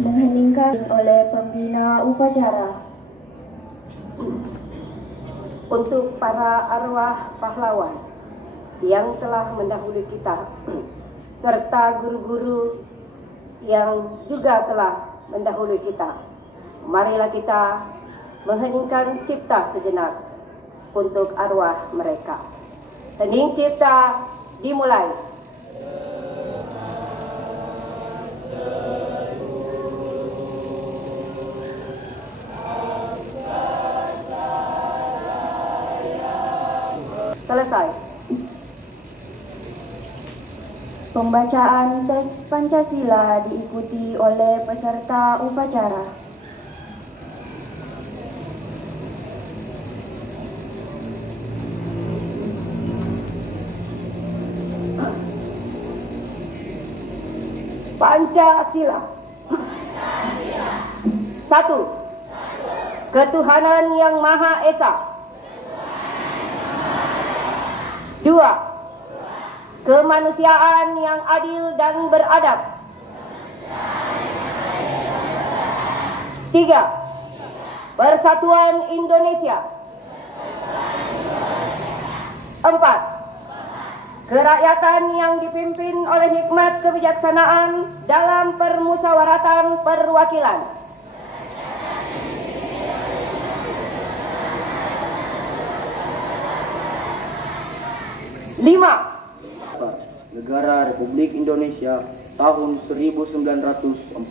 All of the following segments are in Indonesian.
Diheningkan oleh pembina upacara. Untuk para arwah pahlawan yang telah mendahului kita, serta guru-guru yang juga telah mendahului kita, marilah kita mengheningkan cipta sejenak untuk arwah mereka. Hening cipta dimulai. Selesai. Pembacaan teks Pancasila diikuti oleh peserta upacara. Pancasila. Satu. Ketuhanan yang Maha Esa. Dua. Kemanusiaan yang adil dan beradab. Tiga. Persatuan Indonesia. Empat. Kerakyatan yang dipimpin oleh hikmat kebijaksanaan dalam permusyawaratan perwakilan. Lima. Negara Republik Indonesia tahun 1945.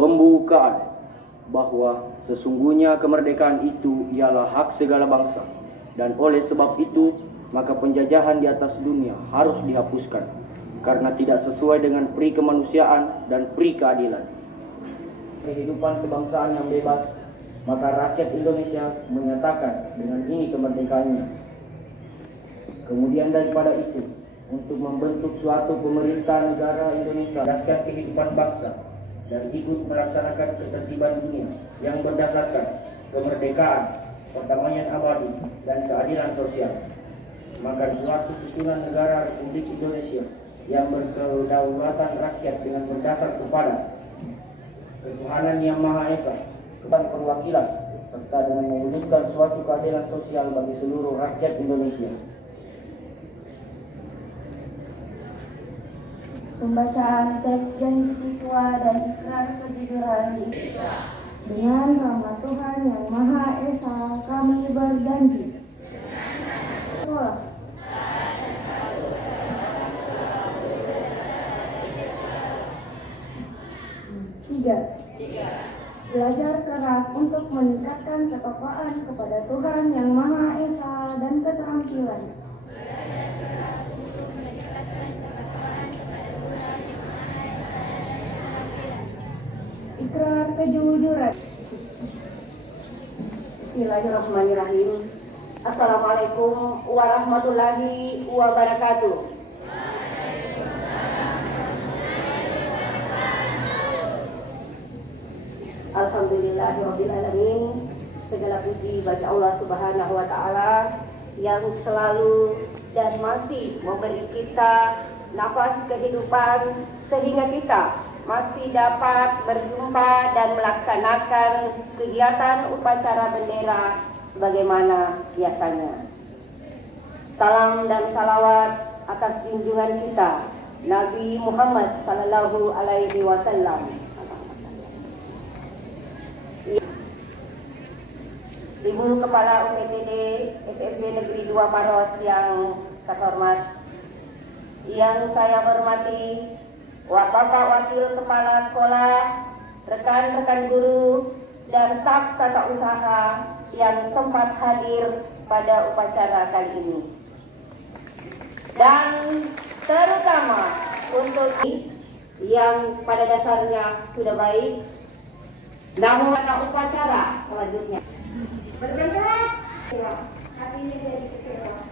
Pembukaan bahwa sesungguhnya kemerdekaan itu ialah hak segala bangsa, dan oleh sebab itu maka penjajahan di atas dunia harus dihapuskan karena tidak sesuai dengan pri kemanusiaan dan pri keadilan. Kehidupan kebangsaan yang bebas, maka rakyat Indonesia menyatakan dengan ini kemerdekaannya. Kemudian daripada itu, untuk membentuk suatu pemerintah negara Indonesia berdasarkan kehidupan bangsa dan ikut melaksanakan ketertiban dunia yang berdasarkan kemerdekaan, perdamaian abadi, dan keadilan sosial. Maka suatu susunan negara Republik Indonesia yang berkedaulatan rakyat dengan berdasar kepada ketuhanan yang Maha Esa, kepada perwakilan, serta dengan mewujudkan suatu keadilan sosial bagi seluruh rakyat Indonesia. Pembacaan teks janji siswa dan ikrar kejujuran dengan nama Tuhan yang Maha Esa kami berjanji. Sekolah. Tiga. Belajar keras untuk meningkatkan ketakwaan kepada Tuhan yang Maha Esa dan keterampilan. Ikrar kejujuran. Bismillahirrahmanirrahim. Assalamualaikum warahmatullahi wabarakatuh. Alhamdulillahirabbil alamin. Segala puji bagi Allah Subhanahu wa taala yang selalu dan masih memberi kita nafas kehidupan sehingga kita masih dapat berjumpa dan melaksanakan kegiatan upacara bendera sebagaimana biasanya. Salam dan salawat atas junjungan kita Nabi Muhammad sallallahu alaihi wasallam. Ibu Kepala UPTD SMP Negeri 2 Maros yang terhormat, yang saya hormati Bapak Wakil Kepala Sekolah, rekan-rekan guru, dan staf tata usaha yang sempat hadir pada upacara kali ini. Dan terutama untuk yang pada dasarnya sudah baik, namun pada upacara selanjutnya bermanfaat. Hati ini jadi kecewa.